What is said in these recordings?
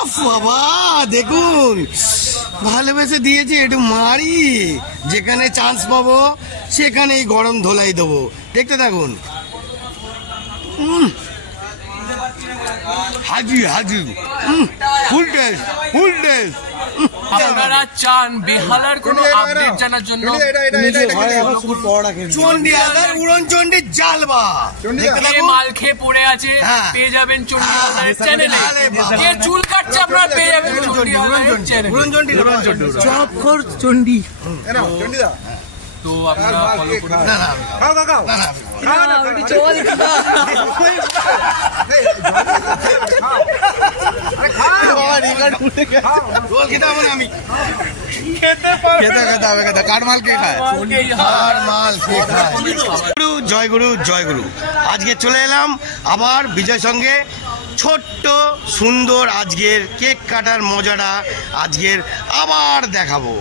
বাবা দেখুন ভালোবেসে দিয়েছি, একটু মারি, যেখানে চান্স পাবো সেখানেই গরম ধোলাই দেবো। দেখতে থাকুন। হাজির হাজির, ফুল টেস্ট ফুল টেস্ট। আপনারা চান বেহালার কোনো আপডেট জানার জন্য চণ্ডীদাদার উড়নচণ্ডীর জালবা মাল খেয়ে পড়ে আছে, পেয়ে যাবেন চণ্ডীদাদার চ্যানেলে। কে চুল কাটছে আপনারা পেয়ে যাবেন চণ্ডীদাদার চ্যানেলে। উড়নচণ্ডী চপখোর চণ্ডী। তো আপনারা ফলো করুন। জয় গুরু জয় গুরু। আজকে চলে এলাম আবার বিজয় সঙ্গে। ছোট্ট সুন্দর আজকের কেক কাটার মজাটা আজকের আবার দেখাবো।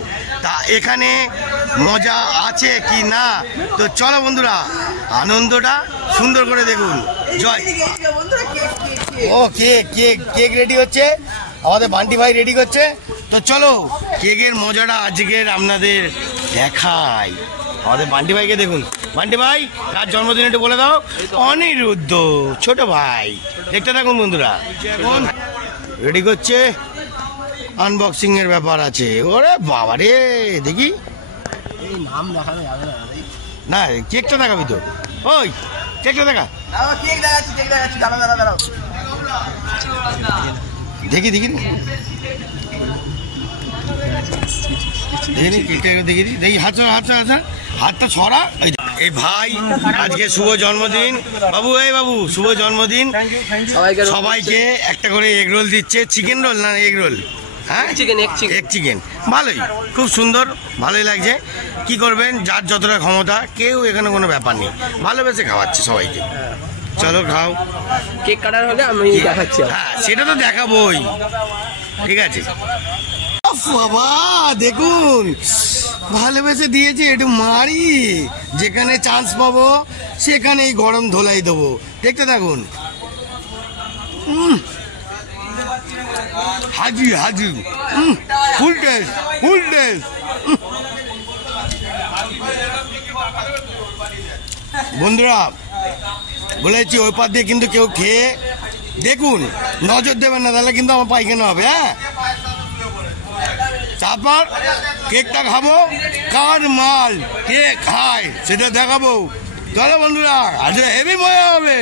তা এখানে মজা আছে কি না, তো চলো বন্ধুরা আনন্দটা সুন্দর করে দেখুন। জয়। ও কেক কেক কেক রেডি হচ্ছে, আমাদের বান্টি ভাই রেডি করছে। তো চলো কেকের মজাটা আজকের আপনাদের দেখাই। আমাদের বান্টি ভাইকে দেখুন। বান্টি ভাই কার জন্মদিন একটু বলে দাও। অনিরুদ্ধ ছোট ভাই। দেখতে থাকুন বন্ধুরা। রেডি করছে, আনবক্সিং এর ব্যাপার আছে। ওরে বাবা রে, দেখি নাম দেখানো যাবে না, কেকটা দেখাবি তো। ওই কেকটা দেখা, দেখি দেখি দেখি দেখি হাতটা ছড়া। এই ভাই আজকে শুভ জন্মদিন বাবু। এই বাবু শুভ জন্মদিন। সবাইকে একটা করে এগ রোল দিচ্ছে। চিকেন রোল না এগ রোল? হ্যাঁ এক চিকেন। ভালোই, খুব সুন্দর, ভালোই লাগছে। কি করবেন, যার যতটা ক্ষমতা, কেউ এখানে কোনো ব্যাপার নেই, ভালোবেসে খাওয়াচ্ছে সবাইকে। চলো খাও। কেক কাটার হলে আমি দেখাচ্ছি। হ্যাঁ সেটা তো দেখাবোই, ঠিক আছে। বাবা দেখুন ভালোবেসে দিয়েছি, একটু মারি, যেখানে চান্স পাবো সেখানেই গরম ধোলাই দেবো। দেখতে থাকুন। হাজির হাজির, ফুল টেস্ট ফুল টেস্ট। বন্ধুরা বলেছি ওই পাত দিয়ে কিন্তু কেউ খেয়ে দেখুন, নজর দেবেন না, তাহলে কিন্তু আমার পায়খানা হবে। হ্যাঁ, তারপর কেকটা খাবো, কার মাল কে খায় সেটা দেখাবো। চলো বন্ধুরা আজকে হেভি মজা হবে।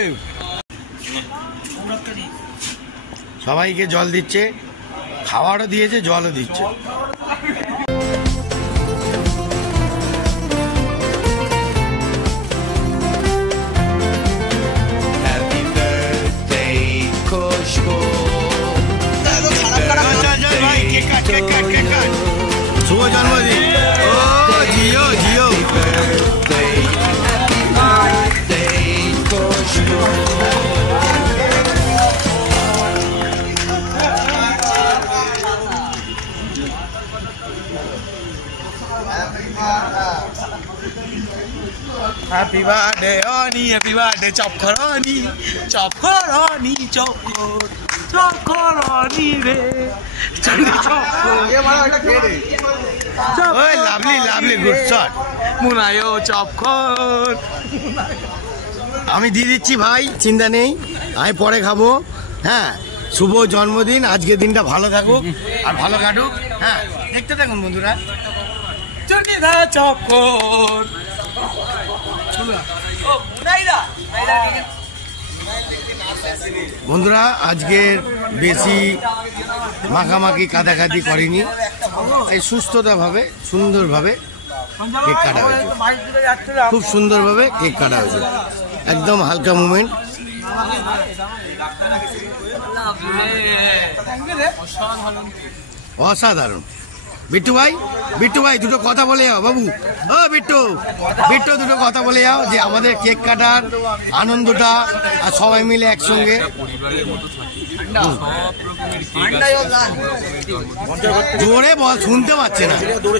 সবাইকে জল দিচ্ছে, খাওয়ারও দিয়েছে, জলও দিচ্ছে। শুভ জন্মদিন। ও জিও জিও। Happy birthday Ani, happy birthday চপখরনি, চপখরনি চপখর চপখরনি রে। Lovely lovely good shot. মুনায়ো চপখর। আমি দিয়ে দিচ্ছি ভাই, চিন্তা নেই, আমি পরে খাবো। হ্যাঁ, শুভ জন্মদিন, আজকের দিনটা ভালো থাকুক আর ভালো কাটুক। হ্যাঁ, দেখতে থাকুন বন্ধুরা। চণ্ডীদা চপখর। বন্ধুরা আজকের বেশি মাখামাখি কাদাকাদি করিনি, এই সুস্থতাভাবে সুন্দরভাবে কেক কাটা হয়েছে, খুব সুন্দরভাবে কেক কাটা হয়েছে, একদম হালকা মুভমেন্ট। অসাধারণ। বিট্টু ভাই দুটো কথা বলে যাও বাবু। ও বিট্টু দুটো কথা বলে যাও, যে আমাদের কেক কাটার আনন্দটা আর সবাই মিলে একসঙ্গে। রকমের কেক আছে, জোরে বল, শুনতে পাচ্ছে না।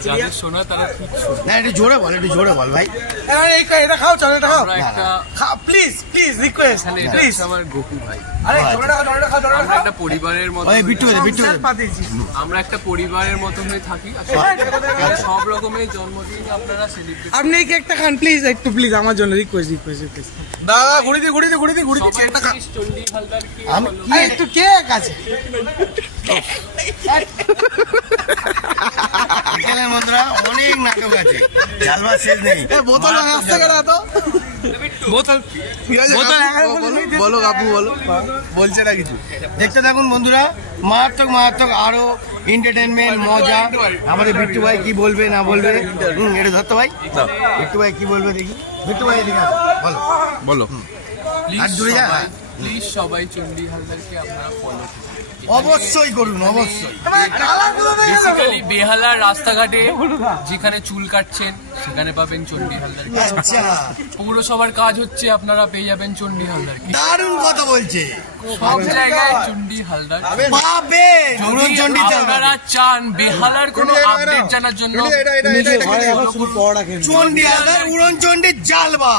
যাদের শোনা তারা ঠিক শোনে। না একটু জোরে বল, একটু জোরে বল ভাই। এটা খাও, চলো এটা খাও আমরা একটা প্লিজ প্লিজ রিকোয়েস্ট এখানে এটা প্লিজ। হচ্ছে আমার গোপু ভাই। আরে জলটা খাও আমরা একটা পরিবারের মতো ওই বিট্টু দে, বিট্টু দে। আমরা একটা পরিবারের মতো হয়ে থাকি। সব রকমের জন্মদিন আপনারা সেলিব্রেট। আপনি এই কেকটা খান প্লিজ, একটু প্লিজ আমার জন্য রিকোয়েস্ট দাদা। ঘুরি দি কেকটা খা। চন্ডী হালদার আমি আরে একটু কেক আছে। এখানে বন্ধুরা অনেক নাটক আছে, জালবার শেষ নেই। বোতল আসতে গেল তো বোতল বলো কাকু বলো, বলছে না কিছু। দেখতে থাকুন বন্ধুরা, মারাত্মক মারাত্মক আরো এন্টারটেনমেন্ট মজা। আমাদের বিট্টু ভাই কি বলবে না বলবে, এটা ধরতো ভাই। বিট্টু ভাই কি বলবে দেখি, বিট্টু ভাই এদিকে আসো, বলো বলো। আর দূরে যা। প্লিজ সবাই চন্ডী হালদারকে আপনারা ফলো করুন। অবশ্যই করুন, অবশ্যই। বেসিক্যালি বেহালার রাস্তাঘাটে যেখানে চুল কাটছেন সেখানে পাবেন চন্ডী হালদারকে। আচ্ছা, পৌরসভার কাজ হচ্ছে, আপনারা পেয়ে যাবেন চন্ডী হালদারকে। দারুণ কথা বলছে। সব জায়গায় চন্ডী হালদার। বাবে যদি আপনারা চান বেহালার কোনো আপডেট জানার জন্য চন্ডী হালদার উড়ন চন্ডী জালবা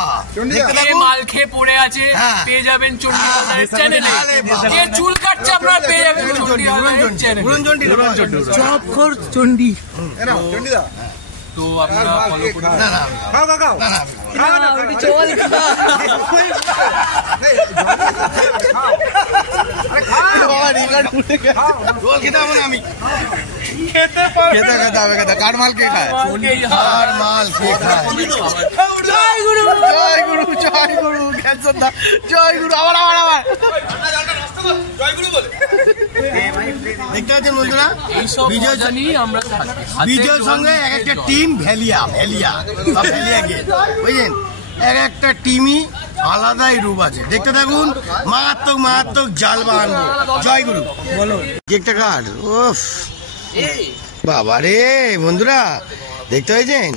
দেখতে কে থাকুন। মাল খেয়ে পড়ে আছে হ্যাঁ। পেয়ে যাবেন চন্ডী হালদারের চ্যানেলে। আরে বাবা। কে চুল কাটছে আপনারা পেয়ে যাবেন উড়ন চন্ডী চন্ডী, উড়ন হালদারের চন্ডী, চ্যানেলে। উড়ন চন্ডী, চপখোর চন্ডী। তো আপনারা ফলো করুন। না না না না, রোল খেতে হবে না আমি। খেতে হবে, কার মাল কে খায়? কার মাল কে খায়? জয় গুরু, জয় গুরু, জয় গুরু, ক্যান্সার দা, জয় গুরু। আবার দেখতে পাচ্ছেন বন্ধুরা, এইসব বিজয় মজা নিয়ে আমরা থাকি। বিজয়ের সঙ্গে এক একটা টিম ভ্যালিয়া বা ভ্যালিয়া গে, বুঝলেন? এক একটা টিমই আলাদাই রূপ আছে। দেখতে থাকুন, মারাত্মক মারাত্মক জাল বাহানো। জয় গুরু, বলো কেকটা কাট। ওফ বাবা রে বন্ধুরা, দেখতে পেয়েছেন?